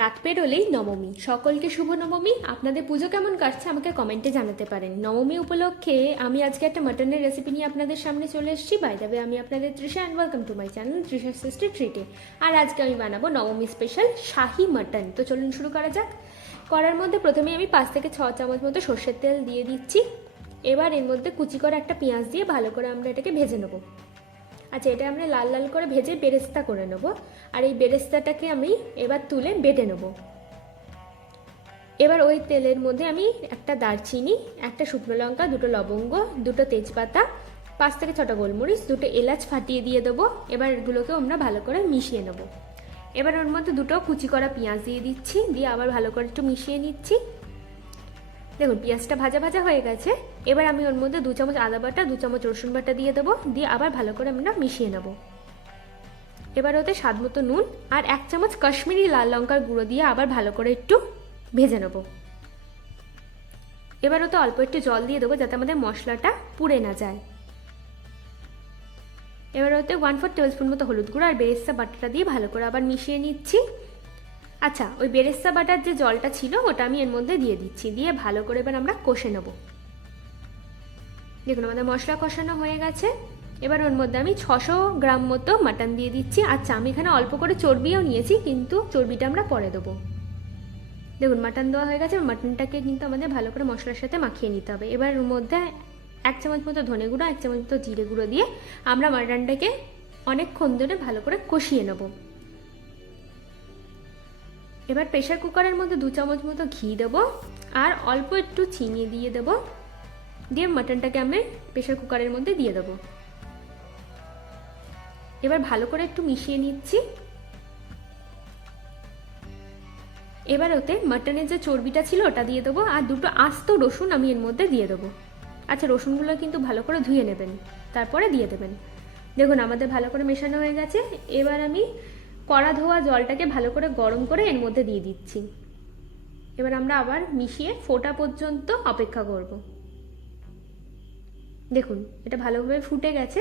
রাত পেরোলেই নবমী। সকলকে শুভ নবমী। আপনাদের পুজো কেমন কাটছে আমাকে কমেন্টে জানাতে পারেন। নবমী উপলক্ষে আমি আজকে একটা মাটনের রেসিপি নিয়ে আপনাদের সামনে চলে এসেছি। বাই দ্য ওয়ে, আমি আপনাদের Trisha and welcome to my channel Trisha sister ট্রিটে। আর আজকে আমি বানাবো নবমী স্পেশাল শাহি মাটন। তো চলুন শুরু করা যাক। করার মধ্যে প্রথমে আমি 5 থেকে 6 চামচ মতো সর্ষের তেল দিয়ে দিচ্ছি। এবার এর মধ্যে কুচি করা একটা পেঁয়াজ দিয়ে ভালো করে আমরা এটাকে ভেজে নেবো। আচ্ছা, এটা আমরা লাল লাল করে ভেজে বেরেস্তা করে নেব। আর এই বেরেস্তাটাকে আমি এবার তুলে বেটে নেব। এবার ওই তেলের মধ্যে আমি একটা দারচিনি, একটা শুকনো লঙ্কা, 2টো লবঙ্গ, 2টো তেজপাতা, 5 থেকে 6টা গোলমরিচ, 2টো এলাচ ফাটিয়ে দিয়ে দেবো। এবার এগুলোকে আমরা ভালো করে মিশিয়ে নেব। এবার ওর মধ্যে 2টো কুচি করা পেঁয়াজ দিয়ে দিচ্ছি, দিয়ে আবার ভালো করে একটু মিশিয়ে নিচ্ছি। দেখুন পেঁয়াজটা ভাজা ভাজা হয়ে গেছে। এবার আমি ওর মধ্যে 2 চামচ আদা বাটা, 2 চামচ রসুন বাটা দিয়ে দেবো, দিয়ে আবার ভালো করে আমরা মিশিয়ে নেব। এবার ওতে স্বাদ মতো নুন আর 1 চামচ কাশ্মীরি লাল লঙ্কার গুঁড়ো দিয়ে আবার ভালো করে একটু ভেজে নেব। এবার ওতে অল্প একটু জল দিয়ে দেবো যাতে আমাদের মশলাটা পুড়ে না যায়। এবার ওতে 1/4 টেবিল স্পুন মতো হলুদ গুঁড়ো আর বেরেস্তা বাটাটা দিয়ে ভালো করে আবার মিশিয়ে নিচ্ছি। আচ্ছা, ওই বেরেস্তা বাটার যে জলটা ছিল ওটা আমি এর মধ্যে দিয়ে দিচ্ছি, দিয়ে ভালো করে এবার আমরা কষে নেব। দেখুন আমাদের মশলা কষানো হয়ে গেছে। এবার ওর মধ্যে আমি 600 গ্রাম মতো মাটন দিয়ে দিচ্ছি। আচ্ছা, আমি এখানে অল্প করে চর্বিও নিয়েছি, কিন্তু চর্বিটা আমরা পরে দেবো। দেখুন মাটন দেওয়া হয়ে গেছে। মাটনটাকে কিন্তু আমাদের ভালো করে মশলার সাথে মাখিয়ে নিতে হবে। এবার ওর মধ্যে 1 চামচ মতো ধনে গুঁড়ো, 1 চামচ মতো জিরে গুঁড়ো দিয়ে আমরা মাটনটাকে অনেকক্ষণ ধরে ভালো করে কষিয়ে নেব। এবার প্রেশার কুকারের মধ্যে 2 চামচ মতো ঘি দেবো আর অল্প একটু চিনি দিয়ে দেবো, দিয়ে মাটনটাকে আমি প্রেশার কুকারের মধ্যে দিয়ে দেবো। এবার ভালো করে একটু মিশিয়ে নিচ্ছি। এবার ওতে মাটনের যে চর্বিটা ছিল ওটা দিয়ে দেবো আর 2টো আস্ত রসুন আমি এর মধ্যে দিয়ে দেবো। আচ্ছা, রসুনগুলো কিন্তু ভালো করে ধুয়ে নেবেন, তারপরে দিয়ে দেবেন। দেখুন আমাদের ভালো করে মেশানো হয়ে গেছে। এবার আমি কড়া ধোয়া জলটাকে ভালো করে গরম করে এর মধ্যে দিয়ে দিচ্ছি। এবার আমরা আবার মিশিয়ে ফোটা পর্যন্ত অপেক্ষা করব। দেখুন এটা ভালোভাবে ফুটে গেছে।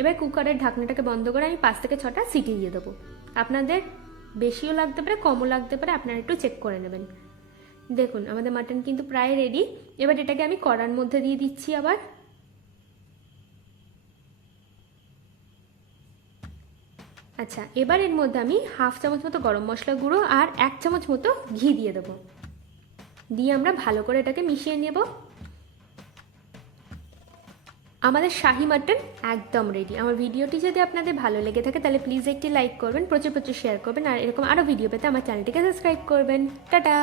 এবার কুকারের ঢাকনাটাকে বন্ধ করে আমি 5 থেকে 6টা সিটি দিয়ে দেবো। আপনাদের বেশিও লাগতে পারে, কমও লাগতে পারে, আপনারা একটু চেক করে নেবেন। দেখুন আমাদের মাটন কিন্তু প্রায় রেডি। এবার এটাকে আমি কড়ার মধ্যে দিয়ে দিচ্ছি আবার। আচ্ছা, এবার এর মধ্যে আমি 1/2 চামচ মতো গরম মশলা গুঁড়ো আর 1 চামচ মতো ঘি দিয়ে দেবো, দিয়ে আমরা ভালো করে এটাকে মিশিয়ে নেব। আমাদের শাহি মাটন একদম রেডি। আমার ভিডিওটি যদি আপনাদের ভালো লেগে থাকে তাহলে প্লিজ একটি লাইক করবেন, প্রচুর প্রচুর শেয়ার করবেন, আর এরকম আরও ভিডিও পেতে আমার চ্যানেলটিকে সাবস্ক্রাইব করবেন। টাটা।